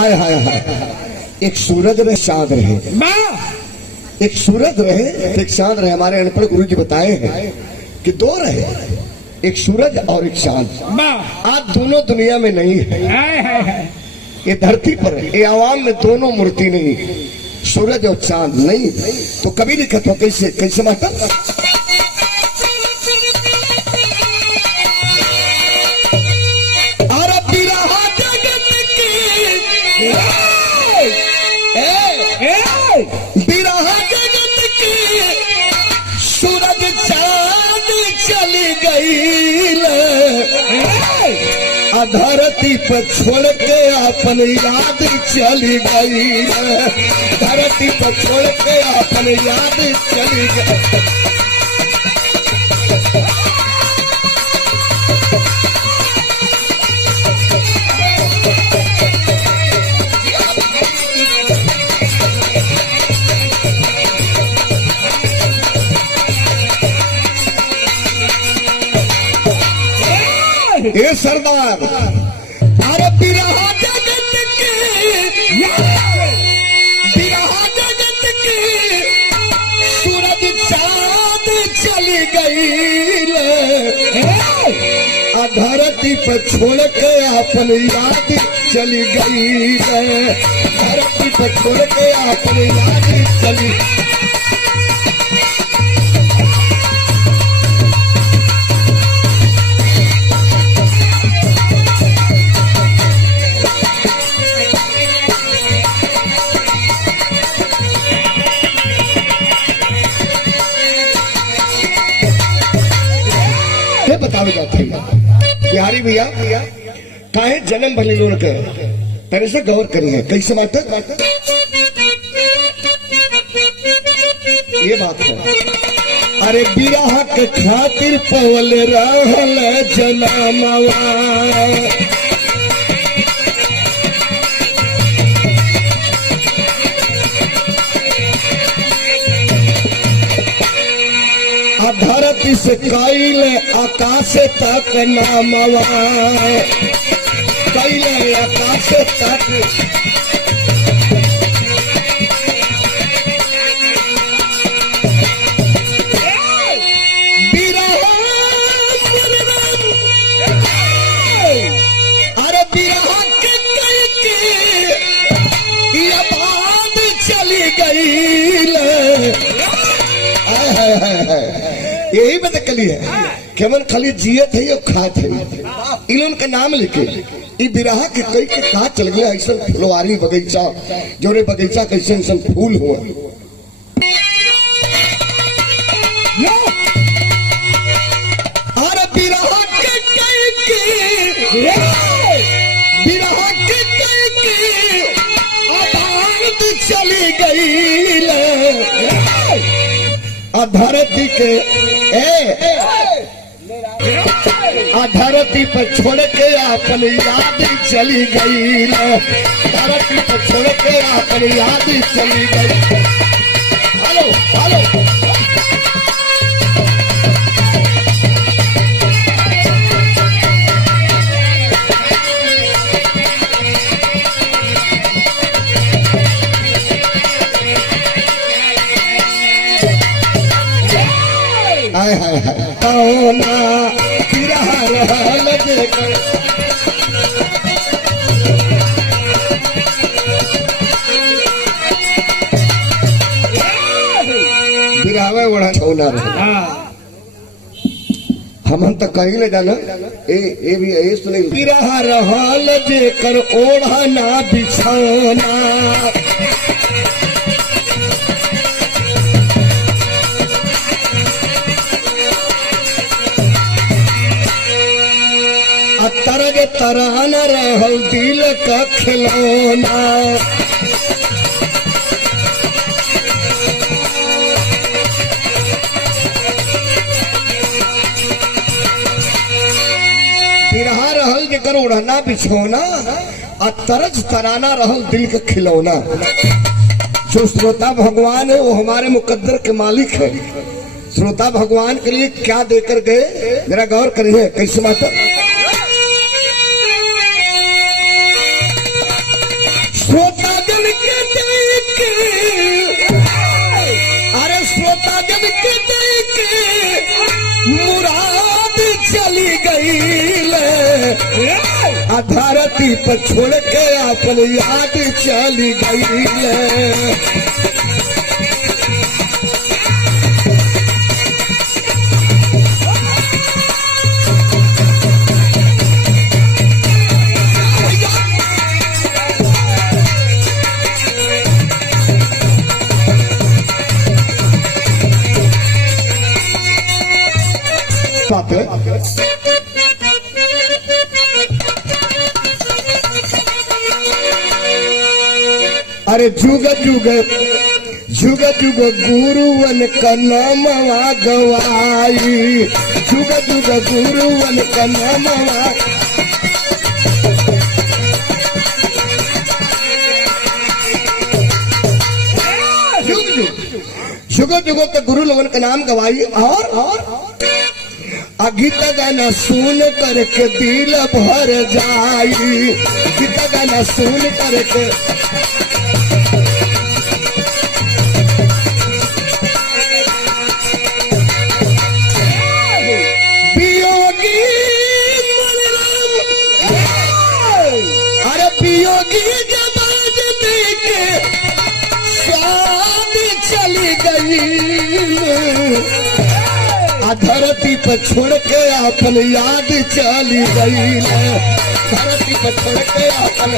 आय हाय हाय। एक सूरज रहे चांद रहे, एक सूरज रहे एक चांद रहे। हमारे अनपढ़ गुरु जी बताए हैं कि दो रहे, एक सूरज और एक चांद। आज दोनों दुनिया में नहीं है, ये धरती पर है, ये आवाम में दोनों मूर्ति नहीं, सूरज और चांद नहीं। तो कभी लिखत हो कैसे कैसे मतलब बिरहा जगत की सूरज चांद चली गई, धरती पर छोड़ के अपन याद चली गई, धरती पर छोड़ के अपन याद चली गई। ये सरदार अरे बिरहा जगत की, बिरहा जगत की सूरज चांद चली गई, धरती पर छोड़ के अपन याद चली गई, धरती पर छोड़ के अपन याद चली। बतावे जाते बिहारी भैया काहे जन्म भले लोन के तेरे से गौर करी है कैसे बात ये बात है। अरे बिरहा के खातिर पवल रहल जनमवा, धरती से कैले आकाश तक नामवा, कैले आकाश तक अरे बिरहा के ये बात चली गई, यही बात कली है केवल खाली जियत है और खात है। इलन का नाम लेके ई बिरहा के कई के कहा चल गया ऐसा फुलवारी बगीचा जोरे बगीचा कैसे ऐसा फूल हुआ। अरे बिरहा के कई की, बिरहा के कई की आबाद चली गई, धरती के धरती पर छोड़ के अपन याद चली गई, धरती पर छोड़ के अपन याद चली गई। हेलो हेलो हाय हाय हाय कौना बिरहा रहल जेकर, बिरहावे ओढ़ा छौना रहे। हम तो कहीं ले जाना ए भी ए सुने बिरहा रहल जेकर ओढ़ा ना बिछौना, तरग तरान रहल दिल का खिलौना, बिरहा रहल जेकर ओढ़ना बिछौना, और तरज तराना रहल दिल का खिलौना। जो श्रोता भगवान है वो हमारे मुकद्दर के मालिक है। श्रोता भगवान के लिए क्या देकर गए जरा गौर करिए कैसे माता। धरती पर छोड़ के अपन याद चली गई। अरे जुग जुग जुग जुग गुरुवन का नामवा गवाई, जुग जुग गुरुवन का नामवा। जुग जुग के गुरु लोगन का नाम गवाई। और गीत गाना सुन करके दिल भर जाई, गीत गाना सुन करके। वियोगी अरे वियोगी जबाज देके शादी चली गई, धरती पर छोड़ के अपन याद चली गई, धरती पर छोड़ के अपन।